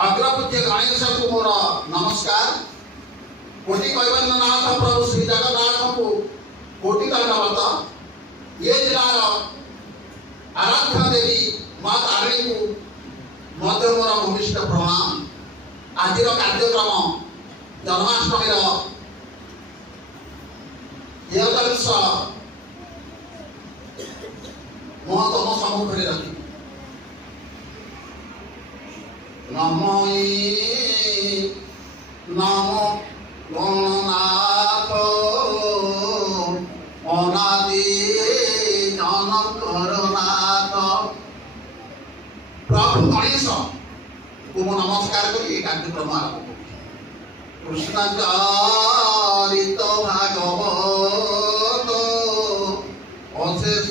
अग्रपूज्य गणेश को मोर नमस्कार। कोटि कैवल्यनाथ प्रभु श्री जगन्नाथ को कोटि दंडवत। ये जिलार आराध्या देवी माँ तारिणी को मध्य मोर भूमिष्ठ प्रणाम। आज कार्यक्रम जन्माष्टमी एकादश मैं तुम सम्मुखें रखी नमोई नमो गणनाथ अनादि जनकरनाथ प्रभु गणेश को मैं नमस्कार करी कार्यक्रम आरंभ कर कृष्ण चरित भागवत अशेष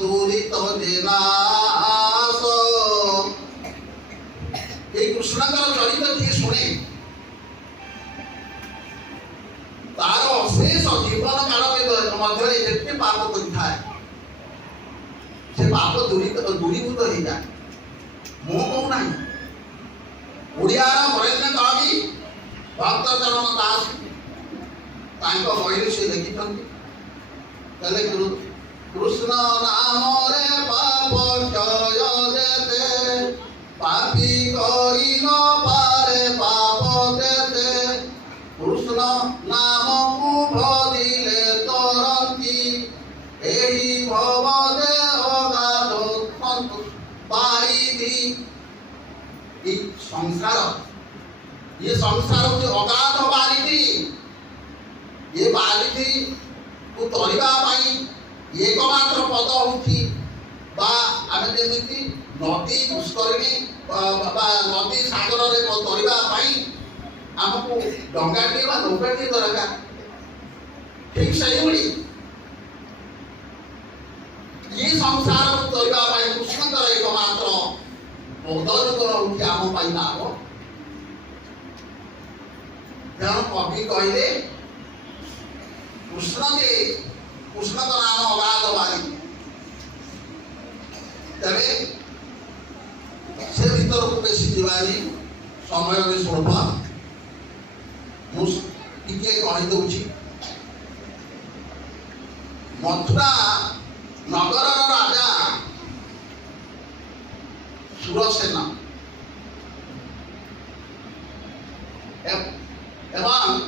दूरित दिनाश। ये कृष्ण चरित्र जी शुणे तार अशेष जीवन काल मध्य जिते पाप करता से पाप दूरीभूत हो जाए। मो कहूना ओडियार बरेण्य कवि भक्तचरण दास बही से लिखिं कृष्ण नाम रे पाप क्षय देते पापी करी न पारे पाप देते कृष्ण नाम को भजिले तरंती एही भव देह गाध पाई ये संसार हूँ अगाध बारिधि। ये बारिधि को तरिबा एकमात्र पद हूँ आम जमी नदी पुष्करिणी नदी सागर में तरिबा आमको डंगाटी नौकाटी दरकार। ठीक से ये संसार को तरिबा कृष्ण एकमात्र बौद्धर हूँ आम नाम तेणु कवि कहले कृष्ण का नाम अगाध बारी तेरे से भीतर को बेसी जीवानी समय में स्वल्प मुझे कही दूची। मथुरा नगर राजा सुरसेन एवं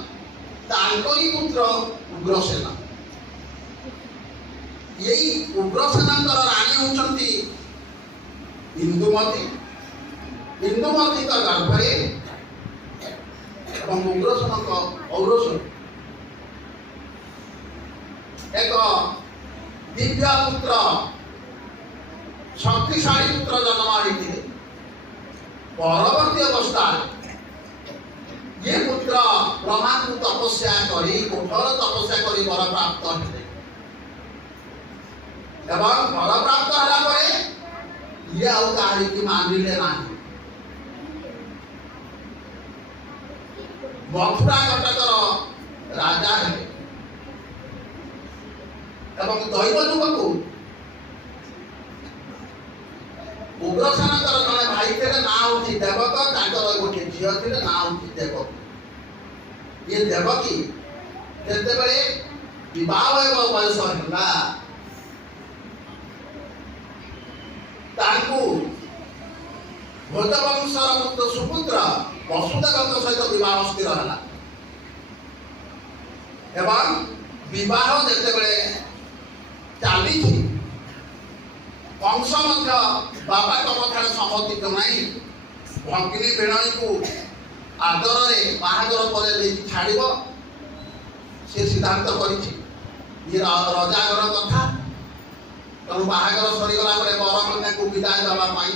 तांकोई पुत्र उग्रसेन। यही उग्रसेन राणी होती इंदुमती। इंदुमती का गर्भरे एवं उग्रसेन औरस एक दिव्य पुत्र शक्तिशाली पुत्र जन्म होते। परवर्ती अवस्था ये पुत्र ब्रह्मा को तपस्या करी कठोर तपस्या करी वर प्राप्त होते एवं वर प्राप्त होला परे ये आउ काहे की मानिले ना। मथुरा कटकर राजा है एवं दैव युगको उग्रसेन जड़े भाई थे ना हूँ देवक गोटे झील थे ना हूँ देवक। ये देवकी जिते बह बयस भोजवंशर पुत्र सुपुत्र वसुदेव सहित बह स्थिर है एवं विवाह जिते चली कंस बाबा कथा सम्मति जनाई भगिनी बेणी को आदर में बाहागर पर छाड़ सी सिद्धांत कर रजागर कथा तेणु बाहागर सरीगला बर कन्या को विदाय देवाई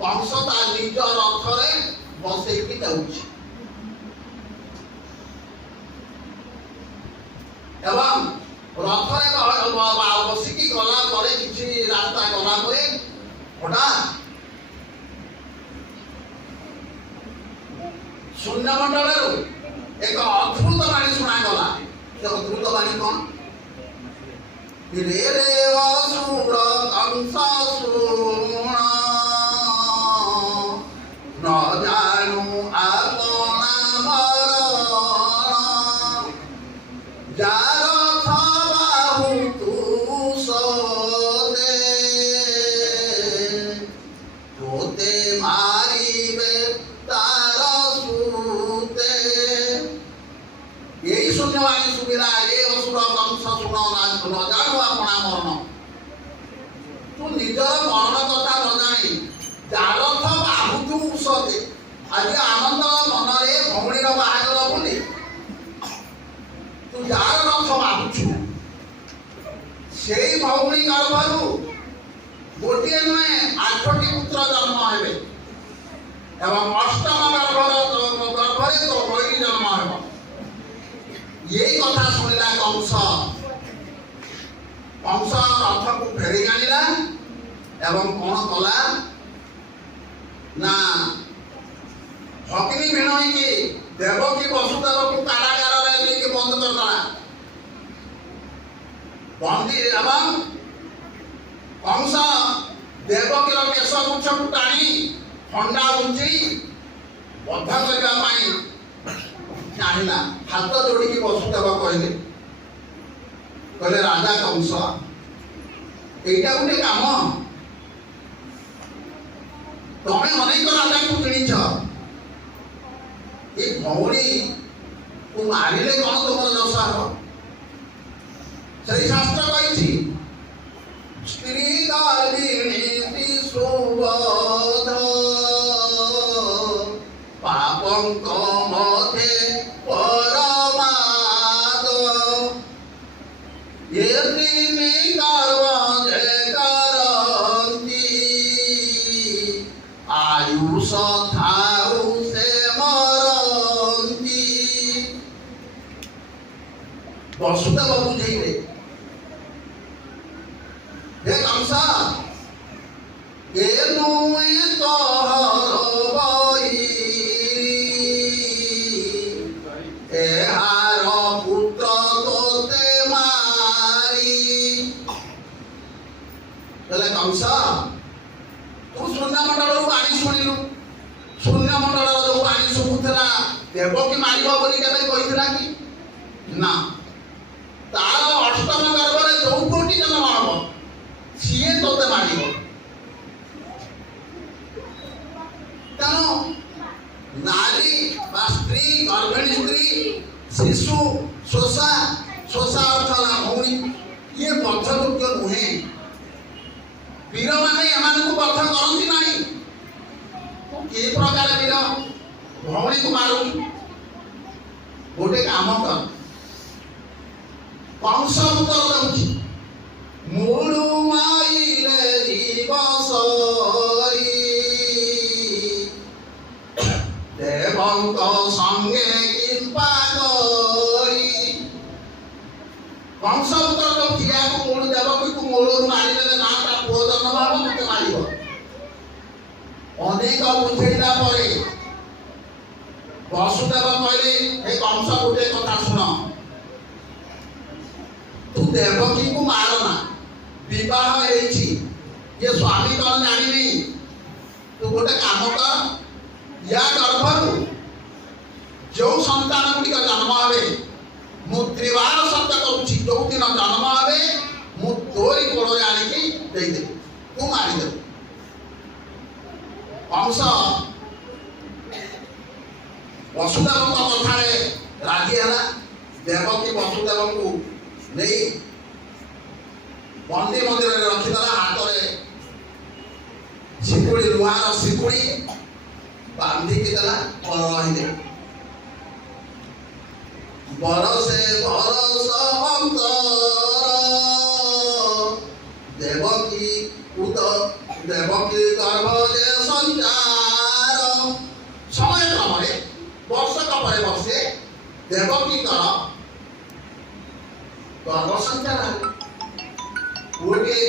कंस ता निज रथरे बसैकी जाऊँगी एवं रथरे बसिकी गला किसी रास्ता गला हठात शून्यमंडल एक अद्भुत बाणी शुणागला। अद्भुत बाणी कौन रे रे असुर कंस न जानु अपना मरण तू निजर मरण कथा न जानी जारथ बाहुतु सते आज आनंद मनरे भौणीर बाहागर बोली तू जार रथ बाहुछु सेई भौणी गर्भरु गोटे नुहे 8टी पुत्र जन्म हेबे एवं अष्टम गर्भरे तो बड़ी जन्म हेब यही कथा शुणिला कंस कंस रथ को फेरी आनिला एवं कौन कला ना भगिनी भिणई की देवकी वसुदेव को कारागार रे लेके बंद कर दला बंदी एवं कंस देवकी रो केश गुच्छ को टाणी ठंडा उंची बद्ध करबा पाई चाहला हाथ जोड़ी की वसुदेव कहले राजा कंस एटा गोटे काम तमे अनेक राजा को किनिछ ए भौणी को मारिले कौन तुमर दशा हो सही शास्त्र कही स्त्री गर्भिणी सुबोध पापंक मथे परमाद ये तिनी कर्म जे करंती आयुष थाउ से मरंती वसुदेव बुझेइले हे कंस ए नुए तोहर बई एहार पुत्र तोते मारी कहले कंस तू शून्य मंडल पानी शुणिलु शून्य मंडल जो पानी शुभुला देवकी मारिब बोली केबे कहिथिला कि ना तार अष्टम गर्भरे जो कोटी जन्म हब सीए तोते मारिब तेणु नारी बा स्त्री गर्भिणी स्त्री शिशु शोषा शोषा अर्थ भौणी ये बद्धयोग्य नुहे वीर माने एमानकु बद्ध करती नहीं कि प्रकार वीर भौणी को मारू गोटे काम कर कंस उत्तर दउछि मूलु माइले जीवसई देवंक संगे कृपा करी कंस उत्तर दउछि याको मूल देवकी को मूलु मारिले ना ता पुओ जन्म हब मते मारिब अनेक बुझेइला परे वसुदेव कहले हे कंस गोटे कथा सुन तू देवकी को मारना विवाह हेछि ये स्वामी कौन जानी नहीं तू गोटे काम कर या गर्भरु जो संतान गुड़िक जन्म हे मु त्रिवार सत्य करुछि जो दिन जन्म हे मु तोरी कोड़ आनिकी देदे तू मारिदे कंस वसुदेव कथा राजी है देवकी वसुदेव को नहीं बंदी मंदिर में रखीदेला हाथ में शिकुड़ी लुहार शिकुड़ी बांधिकी देला रही बरसे बरस देवकी उद देवकी गर्भ जे संचार समय क्रम वर्षक पर वर्षे देवकी गर्भ संचार गोटे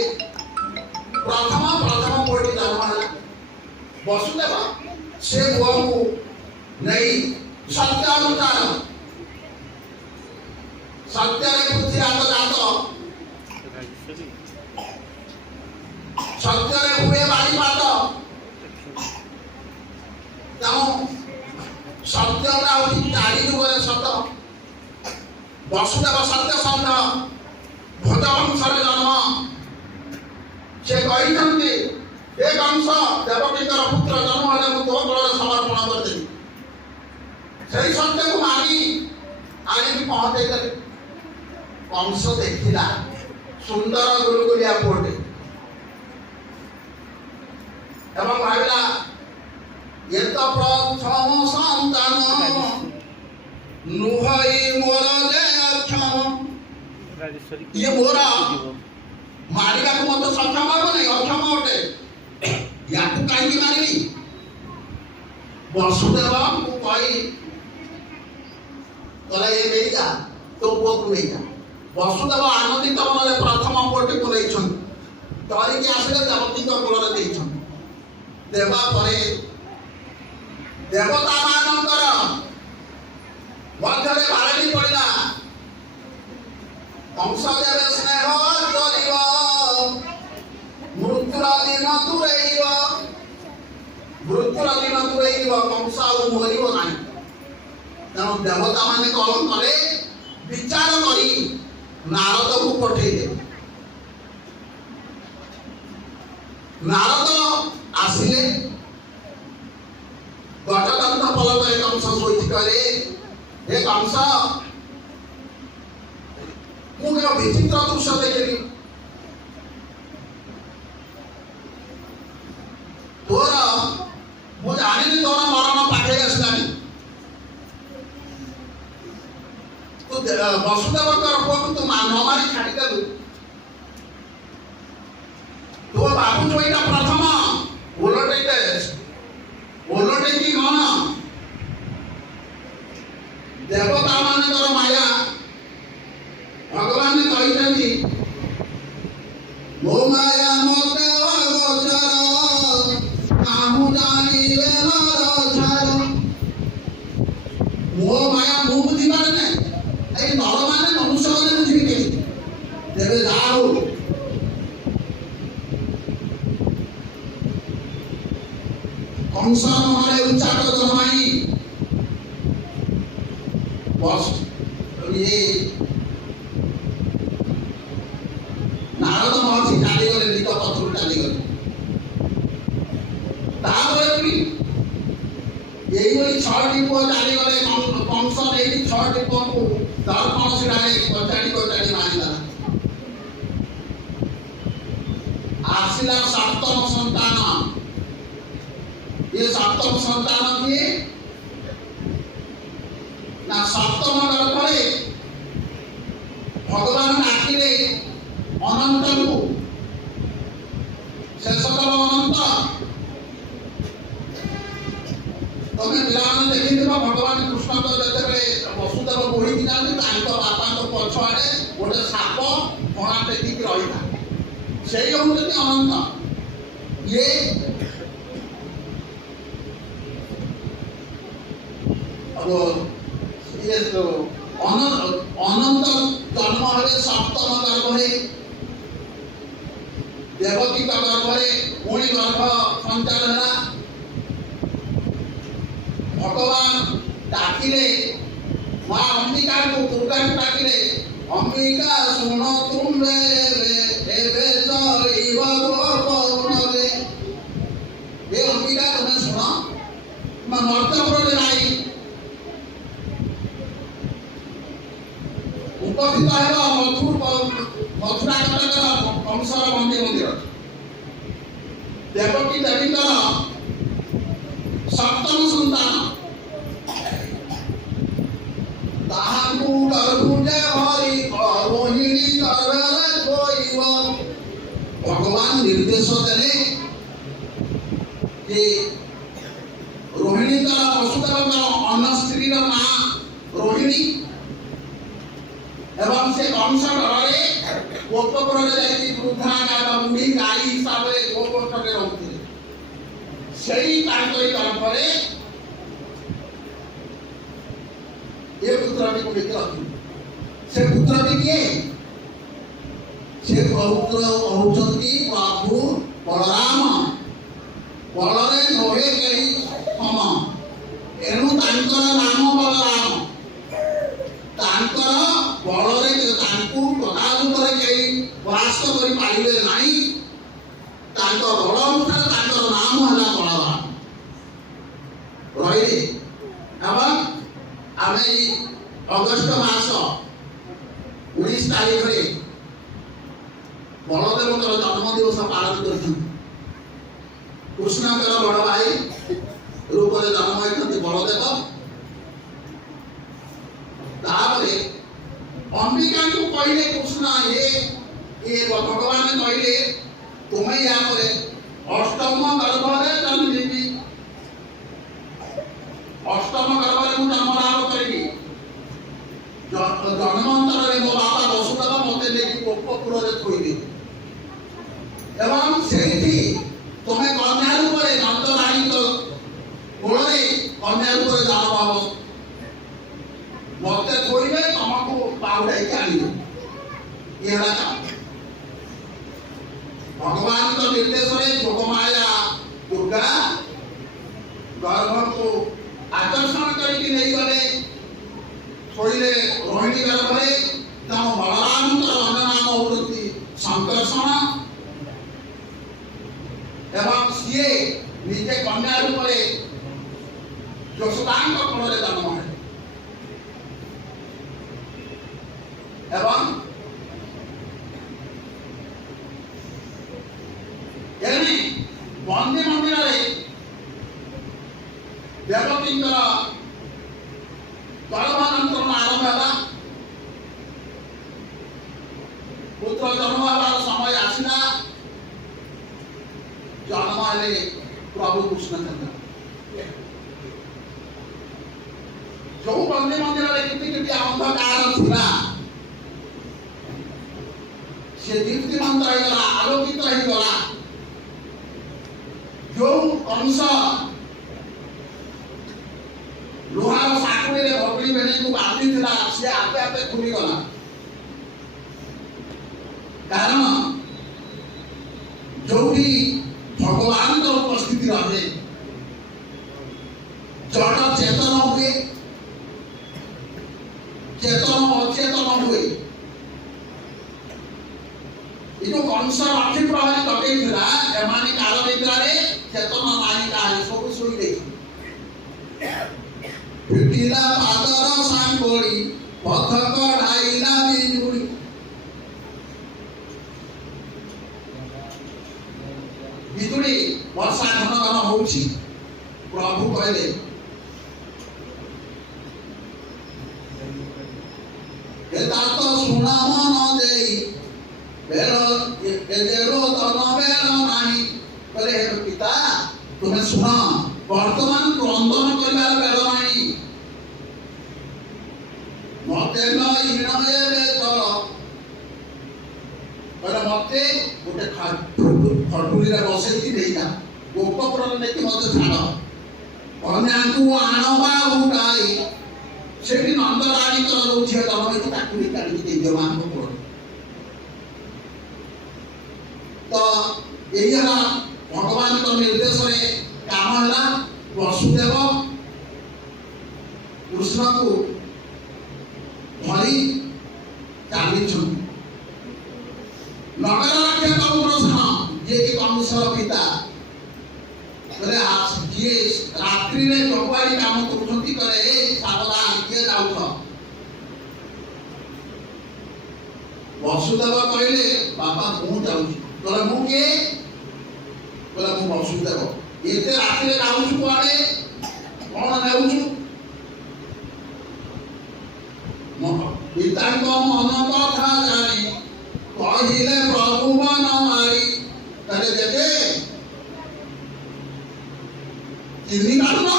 प्रथम कोटी जन्म है वसुदेव से पुआ को नहीं सत्यानुसार सत्य पृथ्वी आग जात सत्य हुए बाणीपात सत्यटा हूँ चारि जुगे सत वसुदेव सत्य संध भोजवंशर जन्म से कहते एक अंश देवकीकर पुत्र जन्म हेले तो बल समर्पण करदेवी से सत्य को मानी आनी पहुंचे कंस देखला ସୁନ୍ଦର ଗୁଲଗୁଲିଆ ପୁଅଟେ ଏବଂ ଭାବିଲା ଏ ତ ପ୍ରଥମ ସନ୍ତାନ ନୁହଇ ମୋର ଯେ ଅକ୍ଷମ, ଇଏ ମୋର ମାରିବାକୁ ମତେ ସକ୍ଷମ ହବ ନାହିଁ, ଅକ୍ଷମ ଅଟେ, ୟାକୁ କାହିଁକି ମାରିବି? ବସୁଦେବଙ୍କୁ କହି କହିଲା ଏ ନେଇଯା, ତୋ ପୁଅକୁ ନେଇଯା। ବସୁଦେବ ଆନନ୍ଦିତ ମନରେ ପ୍ରଥମ ପୁଅଟିକୁ ନେଇଛନ୍ତି, ଧରିକି ଆସିଲେ ଦେବତୀଙ୍କ କୂଳରେ ଦେଇଛନ୍ତି। ଦେବା ପରେ ଦେବତା ମାନଙ୍କର ମଧ୍ୟରେ ବାରେଣୀ ପଡ଼ିଲା। କଂସ ଦେବେ ସ୍ନେହ କରିବ, ମୃତ୍ୟୁର ଦିନ ଦୂରେଇବ, ମୃତ୍ୟୁର ଦିନ ଦୂରେଇବ, କଂସ ଆଉ ମରିବ ନାହିଁ। ତେଣୁ ଦେବତା ମାନେ କଣ କଲେ? ବିଚାର କରି ନାରଦକୁ ପଠେଇଦେଲେ। ନାରଦ ଆସିଲେ, ଗଜଦନ୍ତ ପଲକରେ କଂସ ଶୋଇଛି। କହିଲେ ହେ କଂସ, ମୁଁ ଏକ ବିଚିତ୍ର ଦୃଶ୍ୟ ଦେଖିଲି। ତୋର ମୁଁ ଜାଣିନି ତୋର ମରଣ ପାଖେଇ ଆସିଲାଣି। ତୁ ବସୁଦେବଙ୍କର ପୁଅକୁ ତୁ ନ ମାରି ଛାଡ଼ିଦେଲୁ। ତୁ ଭାବୁଛୁ ଏଇଟା ପ୍ରଥମ, ଓଲଟେଇକି କଣ? ଦେବତା ମାନଙ୍କର ମାୟା। ଭଗବାନ କହିଛନ୍ତି ମୋ ମାୟା ମତେ ଅଗୋଚର, କାହୁ ଜାଣିଲେ ନରଛାର। ମୋ ମାୟା ମୁଁ ବୁଝିପାରେ ନାହିଁ, ଏଇ ନରମାନେ ମନୁଷ୍ୟମାନେ ବୁଝିବି କେମିତି? ତେବେ ଯାହା ହଉ କଂସର ମନରେ ଉଚ୍ଚାଟ ଜନ୍ମାଇ ନାରଦ ମହର୍ଷି ଚାଲିଗଲେ, ନିଜ ପଥରୁ ଚାଲିଗଲେ। ତାପରେ ବି ଏଇଭଳି 6ଟି ପୁଅ ଚାଲିଗଲେ। କଂସ ନେଇକି 6ଟି ପୁଅକୁ ଦର୍ପଣ ଶିଳାରେ କଚାଡ଼ି କଚାଡ଼ି ମାରିଲା। ଆସିଲା 7ମ ସନ୍ତାନ। ये 7ମ ସନ୍ତାନ କିଏ? ନା 7ମ ଗର୍ଭରେ ଭଗବାନ ଡାକିଲେ ଅନନ୍ତଙ୍କୁ। ଶେଷତମ ଅନନ୍ତ, ତମେ ପିଲାମାନେ ଦେଖିଥିବ ଭଗବାନ କୃଷ୍ଣଙ୍କ ଯେତେବେଳେ ବସୁଦେବ ବୋହିକି ଯାଆନ୍ତି, ତାଙ୍କ ବାପାଙ୍କ ପଛଆଡ଼େ ଗୋଟେ ସାପ ଫଣା ଟେକିକି ରହିଲା, ସେଇ ହଉଛନ୍ତି ଅନନ୍ତ। ଇଏ ଅନନ୍ତ ଜନ୍ମ ହେଲେ 7ମ ଗର୍ଭରେ, ଦେବକୀଙ୍କ ଗର୍ଭରେ ପୁଣି ଗର୍ଭ ସଞ୍ଚାର ହେଲା। ଭଗବାନ ଡାକିଲେ ମା ଅମ୍ବିକାକୁ, ଦୁର୍ଗାକୁ ଡାକିଲେ, ଅମ୍ବିକା ଶୁଣ ତୁମେ ଏବେ ଚଳିବ ଗୋପବନରେ। ଏ ଅମ୍ବିକା ତୁମେ ଶୁଣ, ମର୍ତ୍ତ୍ୟପୁରରେ ନାହିଁ ଉପସ୍ଥିତ ହେବ ମଥୁରା କଟକର କଂସର ମନ୍ଦିର। ଦେବକୀ ଦେବୀଙ୍କର 7ମ ସନ୍ତାନ, ତାହାଙ୍କୁ ଗର୍ଭରେ ଭରି ରୋହିଣୀ ଗର୍ଭରେ ଶୋଇବ। ଭଗବାନ ନିର୍ଦ୍ଦେଶ ଦେଲେ ଯେ ରୋହିଣୀଙ୍କର, ବସୁଦେବଙ୍କର ଅନ୍ୟ ସ୍ତ୍ରୀର ନାଁ ରୋହିଣୀ, ଏବଂ ସେ କଂସ ଘରରେ ଗୋପପୁରରେ ଯାଇକି ବୃଦ୍ଧା ବୁଢ଼ୀ ଗାଈ ହିସାବରେ ଗୋପପୁରରେ ରହୁଥିଲେ। ସେଇ ତାଙ୍କରି ଗର୍ଭରେ ଏ ପୁତ୍ରଟିକୁ ନେଇକି ରଖିଲେ। ସେ ପୁତ୍ରଟି କିଏ? ସେ ପୁତ୍ର ହଉଛନ୍ତି ପ୍ରଭୁ ବଳରାମ। ବଳରେ ନୋହେ କେହି ସମ, ଏଣୁ ତାଙ୍କର ନାମ ବଳରାମ। ତାଙ୍କର ବଳରେ ତାଙ୍କୁ ପ୍ରକାଶରେ କେହି ପରାସ୍ତ କରିପାରିଲେ ନାହିଁ। ତାଙ୍କ ବଳ ଅନୁସାରେ ତାଙ୍କର ନାମ ହେଲା ବଳରାମ ରହିଲେ। ଏବଂ ଆମେ ଅଗଷ୍ଟ ମାସ 19 ତାରିଖରେ दिवस पालन कर कृष्ण बड़ भाई रूप में जन्म होती बलदेव तापरे अंबिका को कहले कृष्ण ये भगवान कहले तुम्हें या अष्टम गर्भरे जन्मी अष्टम गर्भरे मुझे जन्म लाभ करी जन्मांतर मो बाबा वसुदेव मत लेकिन गोपपुर थोड़ी एवं से तुम्हें कन्या रूप में नंद राणी कोल कन्या रूप में जन्म हम मत थोड़े तुमको बाहुड़ा आने ये भगवान तो निर्देश जोगमाया दुर्गा गर्भ को आकर्षण करके नहीं गले थोड़े रोहिणी गर्भ में बलराम अन्य नाम होती संकर्षण एवं सीए निजे कन्या रूप में यशोदांक कोल जन्म है एवं बंदे मंदिर देवकी गर्भांतरण आरंभ है पुत्र जन्म हमार समय आसला जन्म हेले प्रभु कृष्णचंद्र जो बंदे मंदिर कि अंधकार था से दीप्तिमंत होगा आलोकित होगा जो कंस लोहार साकुड़ी भगड़ी भेड़ी को बांधी सी आपे आपे खुली गला कारण जो भी भगवान उपस्थिति रहे जड़ चेतन हुए चेतन अचेतन हुए ये कंस अक्षी प्रहरी कटई एमानी काल निद्रारे चेतन नाई काहे सब सोई दे पिटिला पादर सांगोड़ी पथ कढ़ाइला बिजुड़ी बिजुड़ी वर्षा घन घन होउछि प्रभु कहले एतात सुना मन देई बेलो एजेरो तन बेलो नाही कहले हे पिता तुम्हें सुना वर्तमान क्रंदन करिवार बेलो नाही मते न इणये बेचल कहले मते गोटे खटुली रे बसेती देइना गोपपुर नेकी मते छाड़ कन्याकु आणबा उठाई सेठी नंद रानी कर झियो जन्म हेतु ताकु काढी देइयो मान को तो यही भगवान को निर्देश काम है वसुदेव कृष्ण को धरी चली नगर रक्षा कंसन ये कि कंसर पिता बोले ये रात्रि में जगुआरी काम करछंती करे सावधान किए जाउछ वसुदेव कहले बाबा मु जाउछी बोले मु के बोले मु वसुदेव एते रात्रि में जाउछ कुआडे कोन नेउछु पिताଙ୍କ मन କଥା ଜାଣି କହିଲେ ପ୍ରଭୁ ମନ ମାରି ତାରେ ଦେଖେ ଚିହ୍ନି ପାରୁନ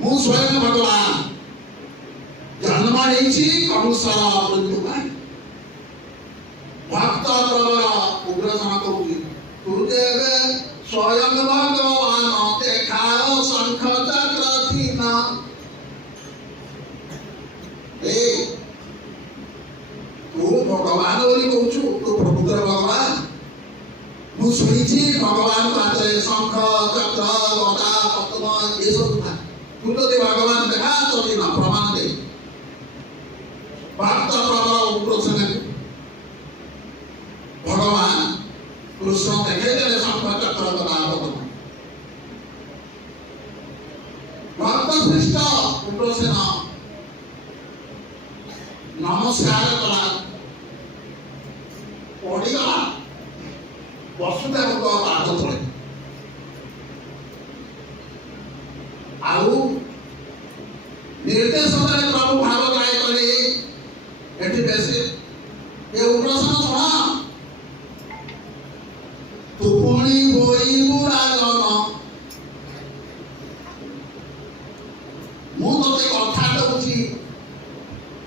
ମୁଁ ସ୍ୱୟଂ ଭଗବାନ ଜନ୍ମ ନେଇଛି କଂସର ମୃତ୍ୟୁ ପାଇଁ ଭକ୍ତ ପ୍ରବଳ ଉଗ୍ରସନ କରୁଛି ତୁ ଯେବେ स्वयं भगवान देखाओ शंख चक्र थीन ए तू भगवान बोली कहूछु तू प्रभुतर भगवान मु सुनिछि भगवान पात्रे शंख चक्र गदा पद्म ये सब था तू तो दे भगवान देखा तो दिन प्रमाण दे भक्त प्रभु उग्रसेन भगवान कृष्ण देखे देले शंख चक्र गदा पद्म भक्त श्रेष्ठ उग्रसेन नम ନମସ୍କାର କଲା ପଡ଼ିଗଲା ବସୁଦେବଙ୍କ ପାଦ ତଳେ। ଆଉ ନିର୍ଦ୍ଦେଶରେ ପ୍ରଭୁ ଭାବ ଗ୍ରାହୀ କଲେ ଏଠି ବେଶୀ ଏ ଉଗ୍ରସେନ ଶୁଣ, ତୁ ପୁଣି ବୋଇବୁ ରାଜନ, ମୁଁ ତତେ କଥା ଦଉଛି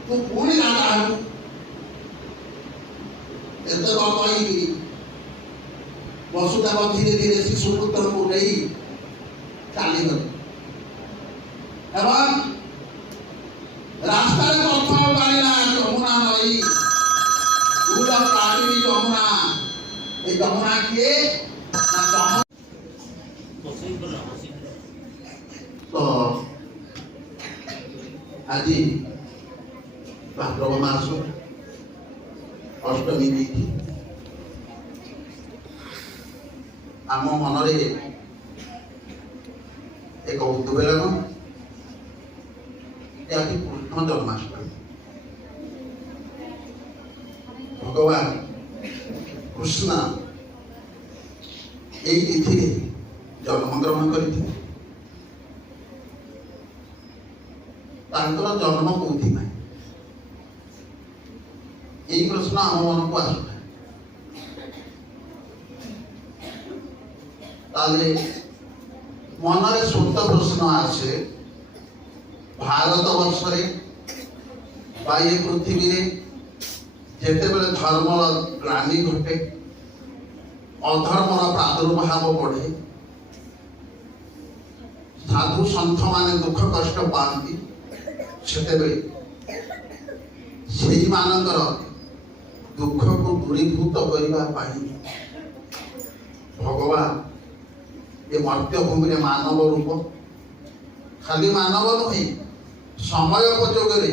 ତୁ ପୁଣି ରାଜା ହେବୁ। ଏତକ କହିକି ବସୁଦେବ ଧୀରେ ଧୀରେ ଶିଶୁପୁତ୍ରକୁ ନେଇ ଚାଲିଗଲେ ଏବଂ ରାସ୍ତାରେ ପଥ ପାଳିଲା ଯମୁନା ନଈ। ପୁରା ପାଳିବି ଯମୁନା। ଏ ଯମୁନା କିଏ ନା ତ ଆଜି ଭାଦ୍ରବ ମାସ ଅଷ୍ଟମୀ ତିଥି ଆମ ମନରେ ଏକ ଉଦ୍ବେଳନ ଆଜି କୃଷ୍ଣ ଜନ୍ମାଷ୍ଟମୀ। ଭଗବାନ କୃଷ୍ଣ এই তিথিରେ ଜନ୍ମଗ୍ରହଣ କରିଥିଲେ। ତାଙ୍କର ଜନ୍ମ କୋଉଥିପାଇଁ এই ପ୍ରଶ୍ନ ଆମ ମନକୁ ଆସୁଥାଏ। ତାହେଲେ ମନରେ ସ୍ୱତ ପ୍ରଶ୍ନ ଆସେ, ଭାରତ ବର୍ଷରେ ବା ଏ ପୃଥିବୀରେ ଯେତେବେଳେ ଧର୍ମର ଗ୍ଲାନି ଘଟେ, ଅଧର୍ମର ପ୍ରାଦୁର୍ଭାବ ବଢ଼େ, ସାଧୁ ସନ୍ଥ ମାନେ ଦୁଃଖ କଷ୍ଟ ପାଆନ୍ତି, ସେତେବେଳେ ସେଇମାନଙ୍କର ଦୁଃଖକୁ ଦୂରୀଭୂତ କରିବା ପାଇଁ ଭଗବାନ ଏ ମର୍ତ୍ତ୍ୟଭୂମିରେ ମାନବ ରୂପ, ଖାଲି ମାନବ ନୁହେଁ, ସମୟ ଉପଯୋଗରେ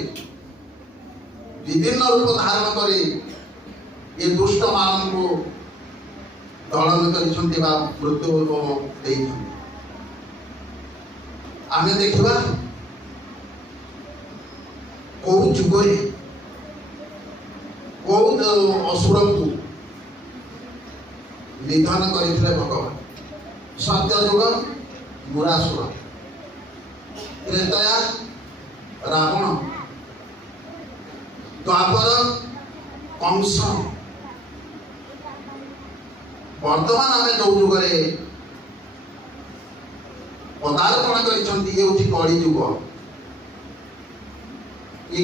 ବିଭିନ୍ନ ରୂପ ଧାରଣ କରି ଏ ଦୁଷ୍ଟ ମାନଙ୍କୁ ଦଳନ କରିଛନ୍ତି ବା ମୃତ୍ୟୁ ଦେଇଛନ୍ତି। ଆମେ ଦେଖିବା କୋଉ ଯୁଗରେ କୋଉ ଅସୁରକୁ ନିଧନ କରିଥିଲେ ଭଗବାନ। ସତ୍ୟ ଯୁଗ ମୁରାସୁର, ତ୍ରେତୟା ରାବଣ, ଦ୍ୱାପର କଂସ। ବର୍ତ୍ତମାନ ଆମେ ଯୋଉ ଯୁଗରେ ପଦାର୍ପଣ କରିଛନ୍ତି ଇଏ ହେଉଛି କଳି ଯୁଗ। ଏ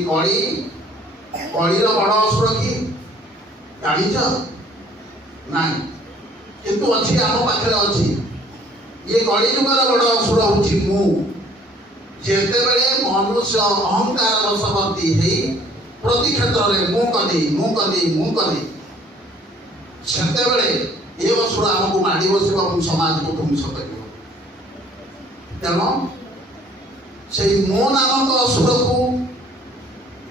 କଳିର ବଡ଼ ଅସୁର କିଏ ଜାଣିଛ? ନାହିଁ, କିନ୍ତୁ ଅଛି, ଆମ ପାଖରେ ଅଛି। ଏ କଳି ଯୁଗର ବଡ଼ ଅସୁର ହେଉଛି ମୁଁ। ଯେତେବେଳେ ମନୁଷ୍ୟ ଅହଙ୍କାର ବଶବର୍ତ୍ତୀ ହେଇ ପ୍ରତି କ୍ଷେତ୍ରରେ ମୁଁ କଲି, ସେତେବେଳେ ଏ ଅସୁର ଆମକୁ ମାଡ଼ି ବସିବ ଏବଂ ସମାଜକୁ ଧ୍ୱଂସ କରିବ। ତେଣୁ ସେଇ ମୁଁ ନାମକ ଅସୁରକୁ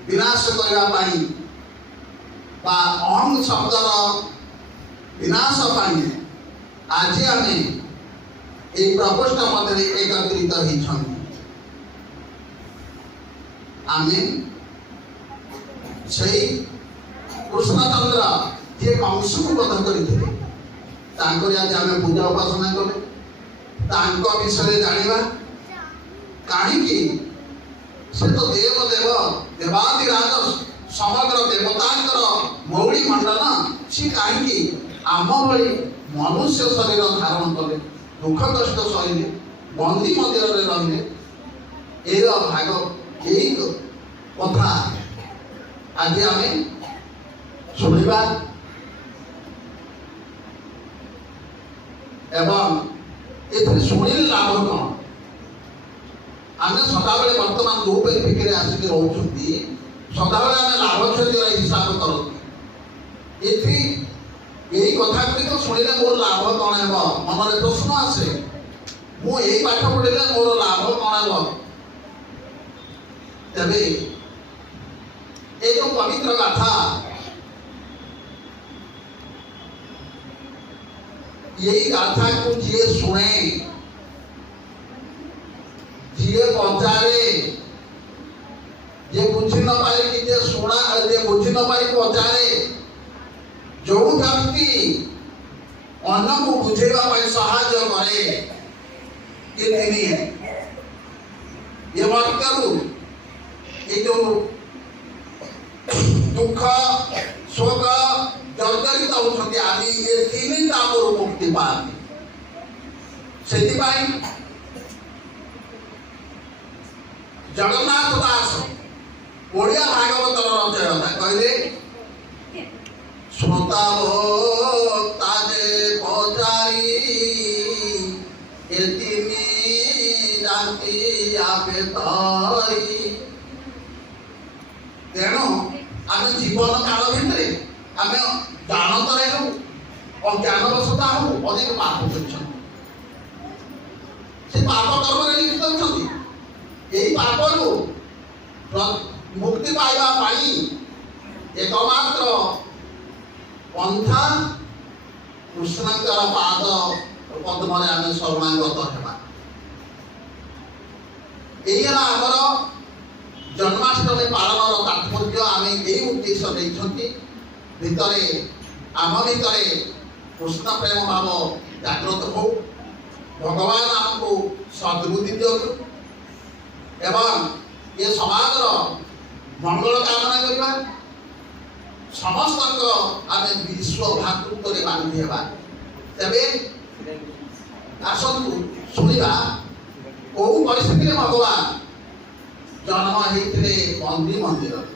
ବିନାଶ କରିବା ପାଇଁ ବା ଅହଂ ଶବ୍ଦର ବିନାଶ ପାଇଁ ଆଜି ଆମେ এই প্রকোষ্ঠ মধ্যে একত্রিত হয়েছেন। আমি সেই কৃষ্ণচন্দ্র যে কংসକୁ বধ କରିଥିଲେ ତାଙ୍କରି ଆଜି ଆମେ ପୂଜା ଉପାସନା କଲେ, ତାଙ୍କ ବିଷୟରେ ଜାଣିବା। କାହିଁକି ସେ ତ ଦେବାଦିରାଜ ସମଗ୍ର ଦେବତାଙ୍କର ମୌଳି ମଣ୍ଡନ, ସେ କାହିଁକି ଆମ ଭଳି ମନୁଷ୍ୟ ଶରୀର ଧାରଣ କଲେ, ଦୁଃଖ କଷ୍ଟ ସହିଲେ, ବନ୍ଦୀ ମନ୍ଦିରରେ ରହିଲେ। ଏର ଭାଗ ଏଇ କଥା ଆଜି ଆମେ ଶୁଣିବା ଏବଂ ଏଥିରେ ଶୁଣିଲେ ଲାଭ କ'ଣ? ଆମେ ସଦାବେଳେ ବର୍ତ୍ତମାନ ଯୋଉ ପରିପ୍ରେକ୍ଷୀରେ ଆସିକି ରହୁଛନ୍ତି, ସଦାବେଳେ ଆମେ ଲାଭ କ୍ଷତିର ହିସାବ କରନ୍ତି। ଏଠି এই কথা গুলিক শুনিলে মোর লাভ কଣ ହେବ? মନରେ প্রশ্ন আসে, ମୁଁ এই পাঠ পড়িলে মোর লাভ কଣ ହେବ? ତେବେ এই যে পবিত্র গাথা, এই গাথাକୁ ଯିଏ ଶୁଣେ, ଯିଏ ପଚାରେ, ଯେ ବୁଝି ନ ପାରିକି ଯେ ଶୁଣ ଜଣା ଯେ ବୁଝି ନ ପାରି ପଚାରେ ଯୋଉ ବ୍ୟକ୍ତି ଅନ୍ୟକୁ ବୁଝେଇବା ପାଇଁ ସାହାଯ୍ୟ କରେ କି তিনি ଏ ବାକ୍ୟରୁ ଏ ଯୋଉ ଦୁଃଖ ଶୋକ ଜର୍ଜରିତ ହେଉଛନ୍ତି ଆଜି ଏ ତିନି ତାପରୁ ମୁକ୍ତି ପାଆନ୍ତି। ସେଥିପାଇଁ ଜଗନ୍ନାଥ ଦାସ ଓଡ଼ିଆ ଭାଗବତର ରଚୟିତା କହିଲେ ଶ୍ରୋତା ଭୋକ୍ତା ଯେ ପଚାରି ଏ ତିନି ଜାତି ଆପେ ଧରି। ତେଣୁ ଆମେ ଜୀବନ କାଳ ଭିତରେ ଆମେ ଜାଣତରେ ହେଉ ଅଜ୍ଞାନବଶତା ହେଉ ଅନେକ ପାପ କରିଛନ୍ତି। ସେ ପାପ କର୍ମରେ ଲିପ୍ତ ଅଛନ୍ତି। ଏହି ପାପରୁ ମୁକ୍ତି ପାଇବା ପାଇଁ ଏକମାତ୍ର ପନ୍ଥା କୃଷ୍ଣଙ୍କର ପାଦ ପଦ୍ମରେ ଆମେ ଶରଣାଗତ ହେବା। ଏହି ହେଲା ଆମର ଜନ୍ମାଷ୍ଟମୀ ପାଳନର ତାତ୍ପର୍ଯ୍ୟ। ଆମେ ଏହି ଉଦ୍ଦେଶ୍ୟ ନେଇଛନ୍ତି ଭିତରେ ଆମ ଭିତରେ କୃଷ୍ଣ ପ୍ରେମ ଭାବ ଜାଗ୍ରତ ହଉ, ଭଗବାନ ଆମକୁ ସଦ୍ବୁଦ୍ଧି ଦିଅନ୍ତୁ ଏବଂ ଏ ସମାଜର ମଙ୍ଗଳ କାମନା କରିବା। ସମସ୍ତଙ୍କ ଆମେ ବିଶ୍ୱ ଭାତୃତ୍ୱରେ ବାନ୍ଧି ହେବା। ତେବେ ଆସନ୍ତୁ ଶୁଣିବା କୋଉ ପରିସ୍ଥିତିରେ ଭଗବାନ ଜନ୍ମ ହେଇଥିଲେ ବନ୍ଦୀ ମନ୍ଦିରରେ।